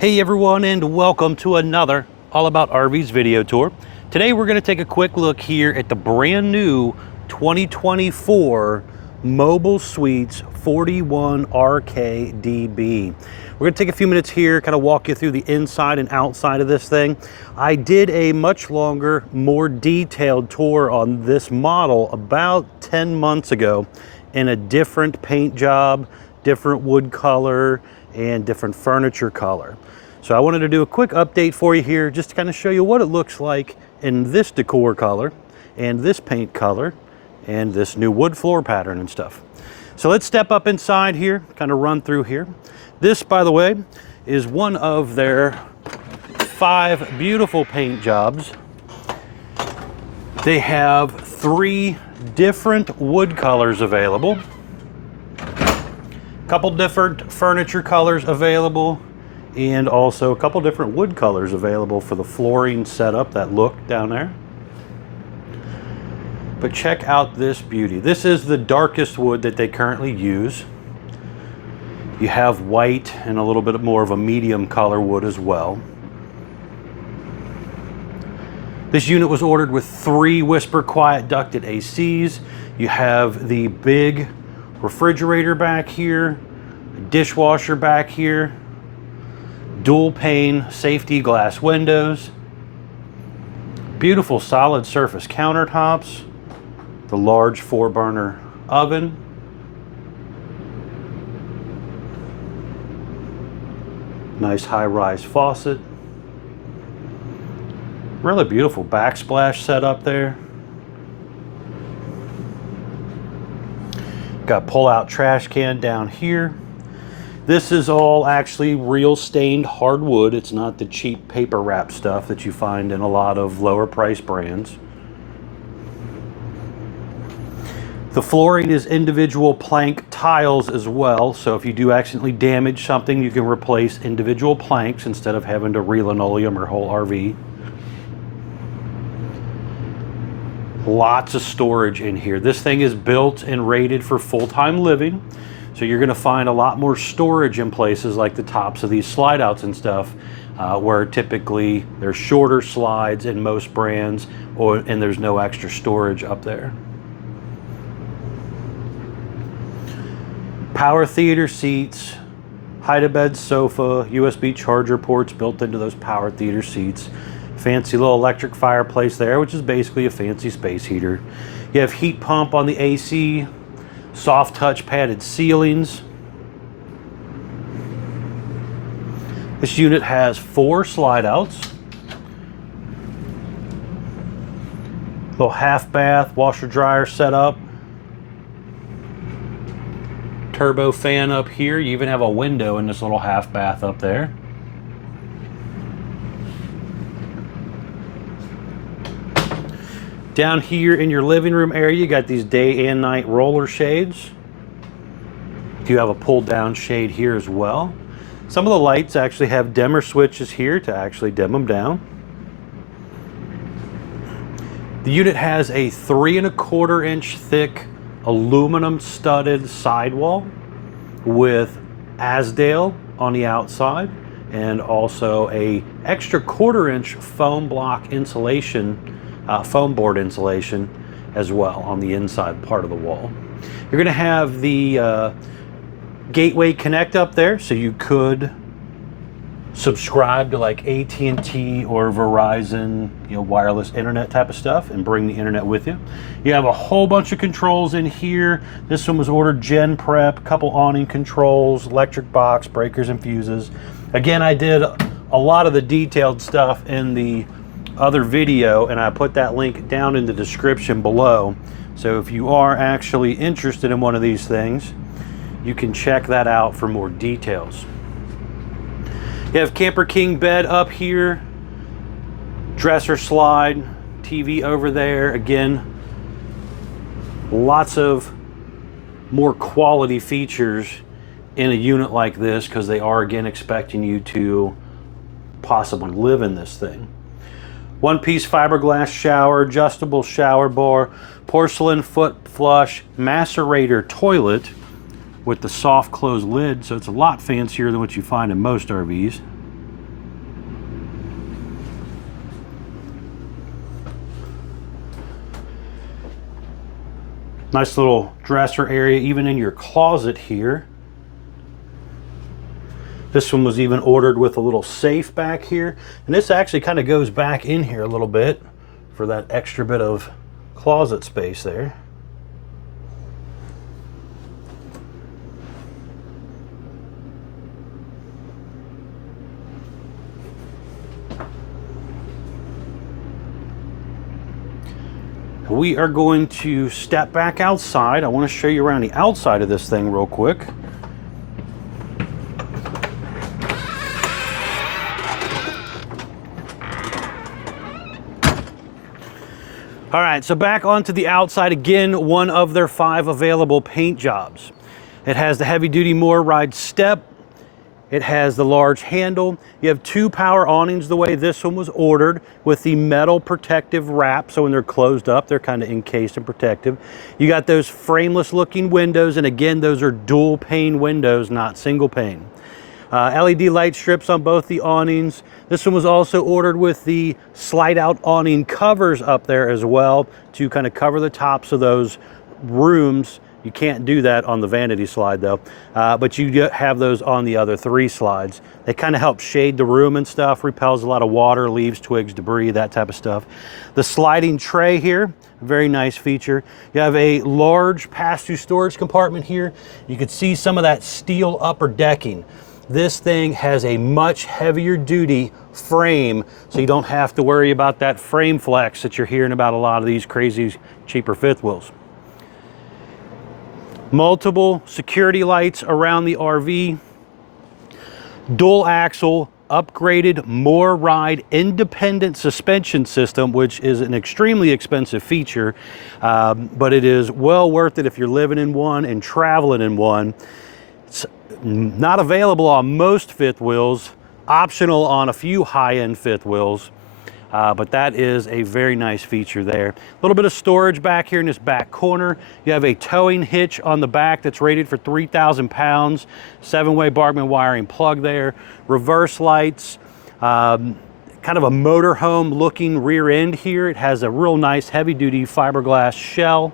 Hey everyone, and welcome to another All About RVs video tour. Today we're going to take a quick look here at the brand new 2024 Mobile Suites 41RKDB. We're going to take a few minutes here, kind of walk you through the inside and outside of this thing. I did a much longer, more detailed tour on this model about 10 months ago in a different paint job, different wood color, and different furniture color. So I wanted to do a quick update for you here just to kind of show you what it looks like in this decor color and this paint color and this new wood floor pattern and stuff. So let's step up inside here, kind of run through here. This, by the way, is one of their 5 beautiful paint jobs. They have 3 different wood colors available. Couple different furniture colors available, and also a couple different wood colors available for the flooring setup, that look down there. But check out this beauty. This is the darkest wood that they currently use. You have white and a little bit more of a medium color wood as well. This unit was ordered with 3 Whisper Quiet ducted ACs. You have the big refrigerator back here, dishwasher back here, dual pane safety glass windows, beautiful solid surface countertops, the large 4-burner oven, nice high-rise faucet, really beautiful backsplash setup there. Got pull-out trash can down here. This is all actually real stained hardwood. It's not the cheap paper wrap stuff that you find in a lot of lower price brands. The flooring is individual plank tiles as well, so if you do accidentally damage something, you can replace individual planks instead of having to re-linoleum or whole RV. Lots of storage in here. This thing is built and rated for full-time living, so you're going to find a lot more storage in places like the tops of these slide outs and stuff, where typically there's shorter slides in most brands, and there's no extra storage up there. Power theater seats, hide-a-bed sofa, USB charger ports built into those power theater seats. Fancy little electric fireplace there, which is basically a fancy space heater. You have heat pump on the AC, soft touch padded ceilings. This unit has 4 slide outs. Little half bath, washer dryer setup. Turbo fan up here. You even have a window in this little half bath up there. Down here in your living room area, you got these day and night roller shades. You have a pull down shade here as well. Some of the lights actually have dimmer switches here to actually dim them down. The unit has a 3¼ inch thick aluminum studded sidewall with Asdale on the outside, and also a extra 1/4 inch foam block insulation, foam board insulation as well on the inside part of the wall. You're going to have the Gateway Connect up there, so you could subscribe to like AT&T or Verizon, wireless internet type of stuff, and bring the internet with you. You have a whole bunch of controls in here. This one was ordered gen prep, couple awning controls, electric box, breakers and fuses. Again, I did a lot of the detailed stuff in the other video, and I put that link down in the description below. So if you are actually interested in one of these things, you can check that out for more details. You have Camper King bed up here, dresser slide, TV over there. Again, lots of more quality features in a unit like this, because they are again expecting you to possibly live in this thing. 1-piece fiberglass shower, adjustable shower bar, porcelain foot flush macerator toilet with the soft close lid, so it's a lot fancier than what you find in most RVs. Nice little dresser area, even in your closet here. This one was even ordered with a little safe back here. And this actually kind of goes back in here a little bit for that extra bit of closet space there. We are going to step back outside. I want to show you around the outside of this thing real quick. All right, so back onto the outside again, one of their 5 available paint jobs. It has the heavy duty MoorRide step. It has the large handle. You have 2 power awnings the way this one was ordered with the metal protective wrap. So when they're closed up, they're kind of encased and protective. You got those frameless looking windows. And again, those are dual pane windows, not single pane. LED light strips on both the awnings. This one was also ordered with the slide out awning covers up there as well to kind of cover the tops of those rooms. You can't do that on the vanity slide though, but you have those on the other 3 slides. They kind of help shade the room and stuff, repels a lot of water, leaves, twigs, debris, that type of stuff. The sliding tray here, very nice feature. You have a large pass-through storage compartment here. You can see some of that steel upper decking. This thing has a much heavier duty frame, so you don't have to worry about that frame flex that you're hearing about a lot of these crazy cheaper fifth wheels. Multiple security lights around the RV. Dual axle, upgraded MoorRide independent suspension system, which is an extremely expensive feature, but it is well worth it if you're living in one and traveling in one. It's not available on most fifth wheels, optional on a few high-end fifth wheels. But that is a very nice feature there. A little bit of storage back here in this back corner. You have a towing hitch on the back that's rated for 3,000 pounds. 7-way Bargman wiring plug there. Reverse lights. Kind of a motorhome looking rear end here. It has a real nice heavy duty fiberglass shell.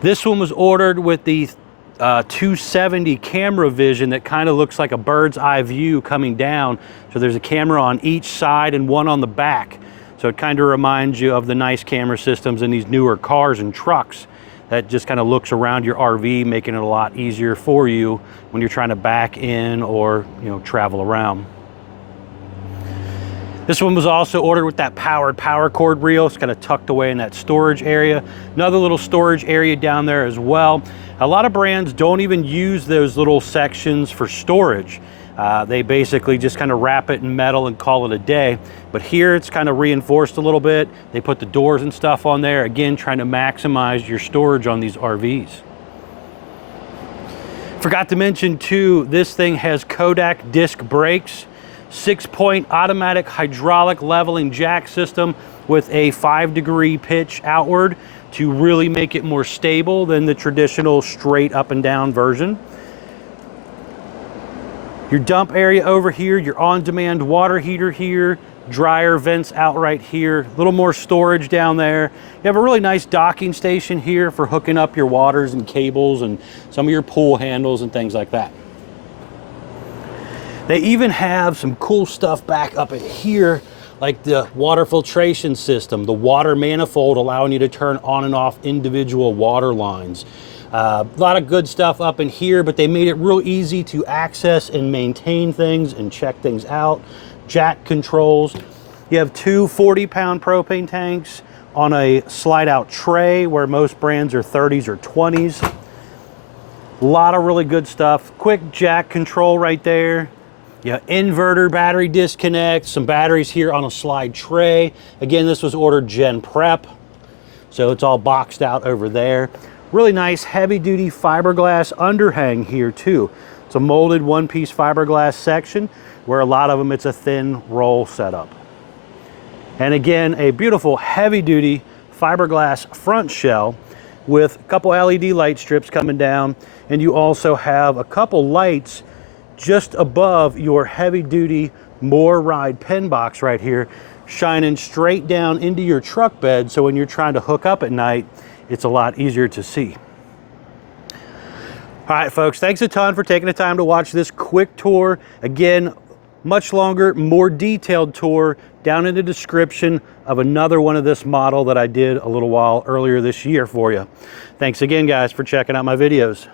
This one was ordered with the 270 camera vision that kind of looks like a bird's eye view coming down. So there's a camera on each side and one on the back. So it kind of reminds you of the nice camera systems in these newer cars and trucks that just kind of looks around your RV, making it a lot easier for you when you're trying to back in or, you know, travel around. This one was also ordered with that powered power cord reel. It's kind of tucked away in that storage area. Another little storage area down there as well. A lot of brands don't even use those little sections for storage. They basically just kind of wrap it in metal and call it a day. But here it's kind of reinforced a little bit. They put the doors and stuff on there, again, trying to maximize your storage on these RVs. Forgot to mention too, this thing has Kodak disc brakes, 6-point automatic hydraulic leveling jack system with a 5-degree pitch outward to really make it more stable than the traditional straight up and down version. Your dump area over here, your on-demand water heater here, dryer vents out right here, a little more storage down there. You have a really nice docking station here for hooking up your waters and cables and some of your pool handles and things like that. They even have some cool stuff back up in here, like the water filtration system, the water manifold allowing you to turn on and off individual water lines. A lot of good stuff up in here, but they made it real easy to access and maintain things and check things out. Jack controls. You have 2 40-pound propane tanks on a slide-out tray where most brands are 30s or 20s. A lot of really good stuff. Quick jack control right there. Yeah, inverter battery disconnect, some batteries here on a slide tray. Again, this was ordered Gen Prep, so it's all boxed out over there. Really nice heavy duty fiberglass underhang here too. It's a molded 1-piece fiberglass section where a lot of them it's a thin roll setup. And again, a beautiful heavy duty fiberglass front shell with a couple LED light strips coming down, and you also have a couple lights just above your heavy duty MoorRide pen box right here, shining straight down into your truck bed. So when you're trying to hook up at night, it's a lot easier to see. All right, folks, thanks a ton for taking the time to watch this quick tour. Again, much longer, more detailed tour down in the description of another one of this model that I did a little while earlier this year for you. Thanks again, guys, for checking out my videos.